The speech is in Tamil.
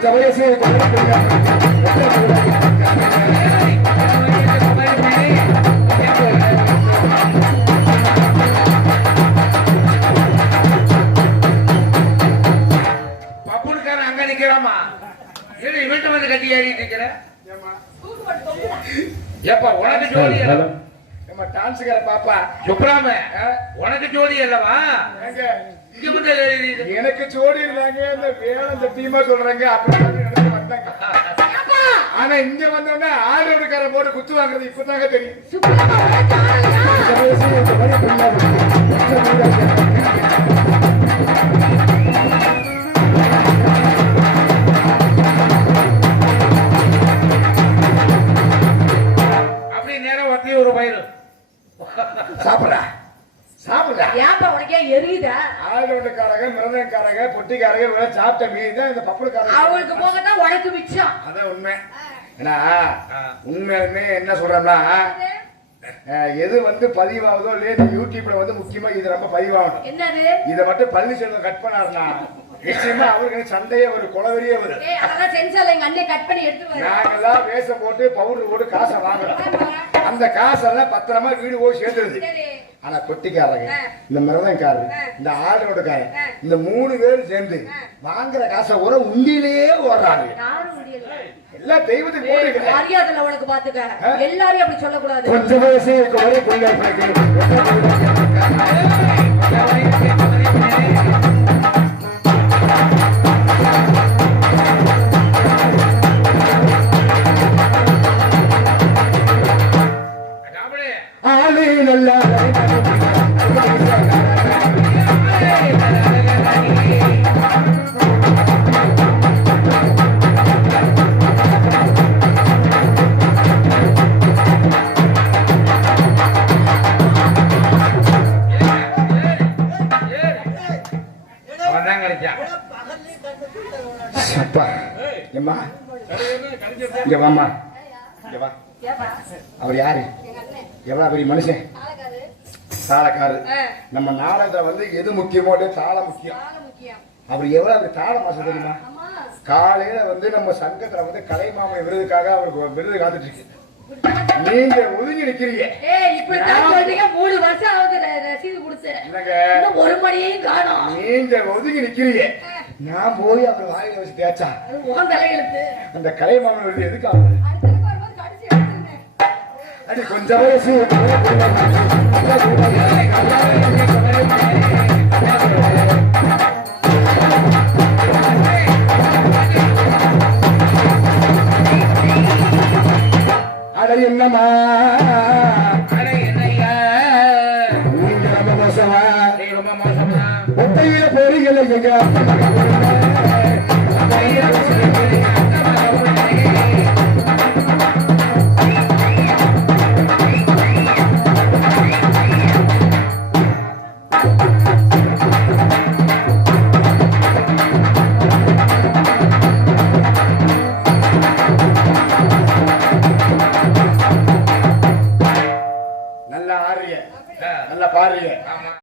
கொஞ்சம் வயசு பப்புனுக்காரன் அங்க நிக்கிறாமா? இவன்ட்ட வந்து கட்டி ஏறிட்டு இருக்கிற ஏப்பா உனக்கு ஜோடி நம்ம டான்ஸ்கார பாப்பா சுப்ராம உனக்கு ஜோடி அல்லவா? எனக்கு ஜோடி இருந்தாங்க இந்த வேலை இந்த டீமா சொல்றாங்க அப்படி வந்தாங்க. ஆனா இங்க வந்தோடனே ஆடோடுக்கார போட்டு குத்து வாங்குறது இப்பதாங்க தெரியும். அப்படி நேரம் வட்டி ஒரு பயிர் சாப்பிடா சாப்பிடா ஏப்பா உனக்கே எரியுதா? ஆடோடுக்காரங்க மிருதங்காரங்க பொட்டிக்காரங்க சாப்பிட்ட மீன் தான் இந்த பப்புடுக்காரங்க அவங்களுக்கு போகத்தான் உனக்கு மிச்சம். அதான் உண்மை. ஏன்னா உண்மையுமே என்ன சொல்றோம்னா எது வந்து பதிவாகுதோ இல்லையா இந்த யூடியூப்ல வந்து முக்கியமா இது ரொம்ப பதிவாகணும். என்னது இதை மட்டும் பழனிச்செல்வம் கட் பண்ணாருன்னா நிச்சயமா அவருக்கு சண்டையே ஒரு குளவரியே வரும். அதெல்லாம் சென்சால எங்க அண்ணே கட் பண்ணி எடுத்து நாங்கெல்லாம் வேஷம் போட்டு பவுடர் போட்டு காசை வாங்குறோம். அந்த காசெல்லாம் பத்திரமா வீடு போய் சேர்ந்துருது. ஆனா கொட்டிக்காரங்க இந்த மிருதங்காரங்க இந்த ஆடோடுக்காரங்க இந்த 3 பேரும் சேர்ந்து வாங்குற காசை ஊற உண்டியிலேயே ஓடுறாங்க. எல்லாம் தெய்வத்துக்கு போட்டு மரியாதை உனக்கு பாத்துக்க. எல்லாரையும் அப்படி சொல்லக்கூடாது. கொஞ்சம் வயசு ஆளு நல்லா அவர் யாரு? எவ்வளவு பெரிய மனுஷன், தாளக்காரு. நம்ம நாடகத்தை வந்து எது முக்கியமோ தாளம் முக்கியம். அவர் எவ்வளவு தாள மாசம் தெரியுமா? காலையில வந்து நம்ம சங்கத்துல வந்து கலைமாமணி விருதுக்காக அவருக்கு விருது காத்துட்டு இருக்கு. நீங்க ஒதுங்கி நிக்கிறீங்க. நீங்க ஒதுங்கி நிக்கிறீங்க. நான் போய் அவர் வாயில வச்சு தேய்ச்சா அந்த கலைமாமணி விருது எதுக்கு ஆகுது? அது கொஞ்சம் வயசு அட என்னம்மா நீங்க ரொம்ப மோசமா ஒத்தையில போறீங்கள எங்க நல்லா ஆடுறீங்க, நல்லா பாடுறீங்க.